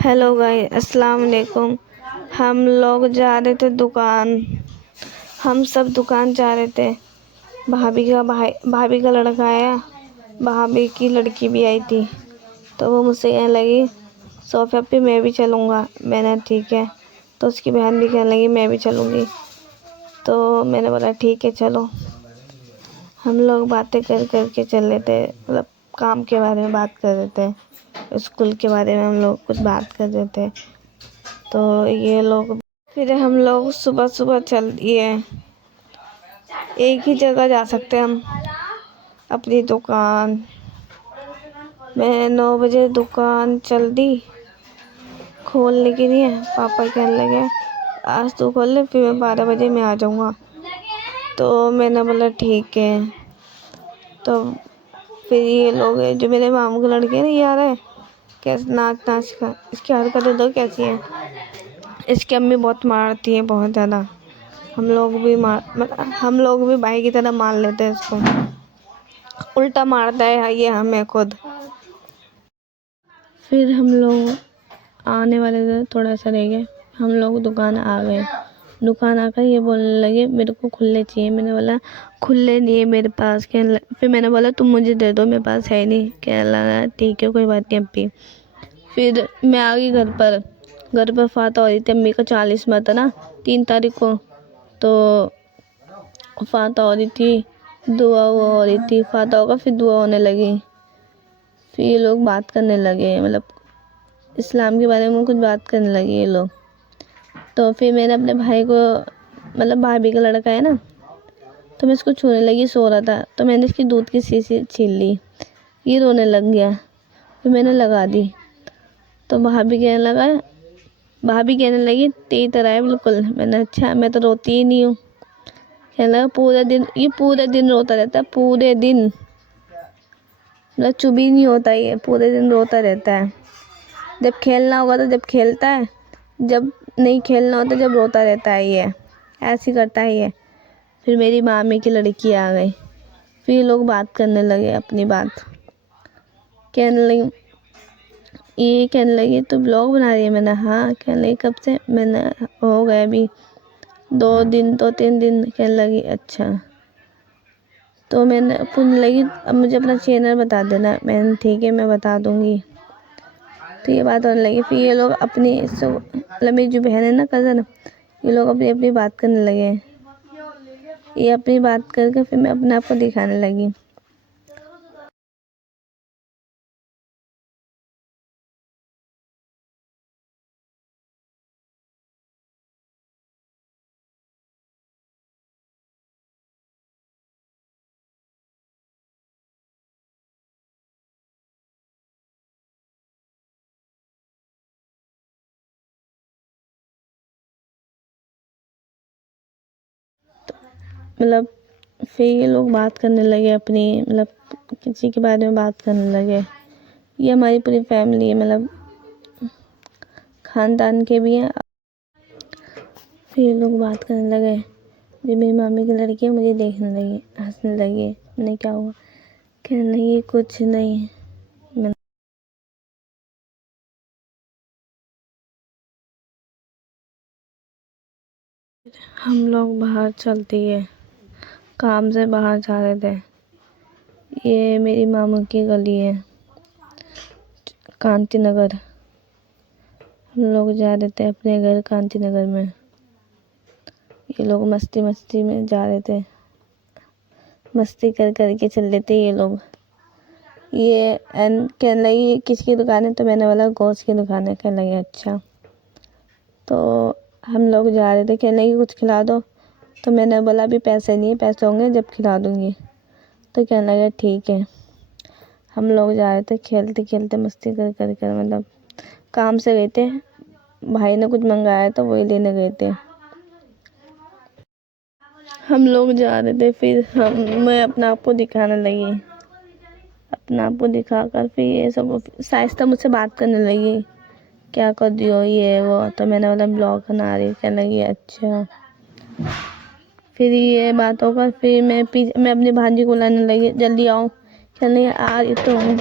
Hello guys, अस्सलाम वालेकुम। हम लोग जा रहे थे दुकान। हम सब दुकान जा रहे थे। भाभी का लड़का आया, भाभी की लड़की भी आई थी। तो वो मुझसे कहने लगी सोफ़ा पे मैं भी चलूँगा। मैंने ठीक है। तो उसकी बहन भी कहने लगी मैं भी चलूँगी। तो मैंने बोला ठीक है चलो। हम लोग बातें कर के चल रहे थे, मतलब काम के बारे में बात कर रहे थे, स्कूल के बारे में हम लोग कुछ बात कर रहे थे। तो ये लोग फिर हम लोग सुबह चल दिए। एक ही जगह जा सकते हम, अपनी दुकान। मैं 9 बजे दुकान चल दी, खोलने के लिए। पापा कहने लगे आज तू खोल ले, फिर मैं 12 बजे मैं आ जाऊँगा। तो मैंने बोला ठीक है। तो फिर ये लोग जो मेरे मामू के लड़के हैं ना, ये आ रहे हैं कैसे नाच का। इसकी हरकतें दो कैसी हैं। इसकी अम्मी बहुत मारती हैं, बहुत ज़्यादा। हम लोग भी भाई की तरह मान लेते हैं इसको। उल्टा मारता है ये हमें खुद। फिर हम लोग आने वाले थे, थोड़ा सा रह गए। हम लोग दुकान आ गए। दुकान आकर ये बोलने लगे मेरे को खुले चाहिए। मैंने बोला खुले नहीं है मेरे पास। फिर मैंने बोला तुम मुझे दे दो, मेरे पास है नहीं। कहने लगा ठीक है कोई बात नहीं अम्मी। फिर मैं आ गई घर पर फाता हो रही थी। अम्मी का 40वां था ना, 3 तारीख को। तो फाता हो रही थी, दुआ हो रही थी। फाता होगा फिर दुआ होने लगी। फिर ये लोग बात करने लगे, मतलब इस्लाम के बारे में कुछ बात करने लगे ये लोग। तो फिर मैंने अपने भाई को, मतलब भाभी का लड़का है ना, तो मैं इसको छूने लगी, सो रहा था। तो मैंने इसकी दूध की शीशी छीन ली। ये रोने लग गया, फिर मैंने लगा दी। तो भाभी कहने लगी तेरी तरह है बिल्कुल। मैंने अच्छा, मैं तो रोती ही नहीं हूँ। कहने लगा पूरे दिन रोता रहता है, पूरे दिन, मतलब चुप ही नहीं होता, ये पूरे दिन रोता रहता है। जब खेलना होगा तो जब खेलता है, जब नहीं खेलना होता जब रोता रहता है। ये ऐसे करता है ये। फिर मेरी मामी की लड़की आ गई। फिर ये लोग बात करने लगे अपनी बात। कहने लगी तू ब्लॉग बना रही है। मैंने हाँ। कहने लगी कब से। मैंने हो गए अभी 2 दिन तो 3 दिन। कहने लगी अच्छा। तो मैंने पूछने लगी अब मुझे अपना चैनल बता देना। मैंने ठीक है मैं बता दूँगी। तो ये बात होने लगी। फिर ये लोग अपनी मतलब मेरी जो बहन है ना, कज़न, ये लोग अपनी अपनी बात करने लगे। ये अपनी बात करके फिर मैं अपने आप को दिखाने लगी। मतलब फिर ये लोग बात करने लगे अपनी, मतलब किसी के बारे में बात करने लगे। ये हमारी पूरी फैमिली है, मतलब ख़ानदान के भी हैं। फिर ये लोग बात करने लगे। जो मेरी मामी की लड़की है मुझे देखने लगी, हंसने लगी। मैंने क्या हुआ। कहने लगी कुछ नहीं। हम लोग बाहर चल दिए, काम से बाहर जा रहे थे। ये मेरी मामू की गली है, कांति नगर। हम लोग जा रहे थे अपने घर कांति नगर में। ये लोग मस्ती में जा रहे थे, मस्ती कर के चल रहे थे ये लोग। ये कहने लगी किसकी दुकान है। तो मैंने बोला गोश्त की दुकान है। कहने लगी अच्छा। तो हम लोग जा रहे थे, कहने लगी कुछ खिला दो। तो मैंने बोला अभी पैसे नहीं है, पैसे होंगे जब खिला दूँगी। तो कहने लगा ठीक है। हम लोग जा रहे थे खेलते मस्ती कर मतलब काम से गए थे। भाई ने कुछ मंगाया तो वही लेने गए थे। हम लोग जा रहे थे, फिर मैं अपने आप को दिखाने लगी। अपने आप को दिखाकर फिर ये सब शाइस्ता मुझसे बात करने लगी क्या कर दियो ये वो। तो मैंने बोला ब्लॉग बना रही। कहने लगी अच्छा। फिर ये बात होकर फिर मैं अपनी भांजी को लाने लगी, जल्दी आओ। कहने लगी आ रही तो हूँ।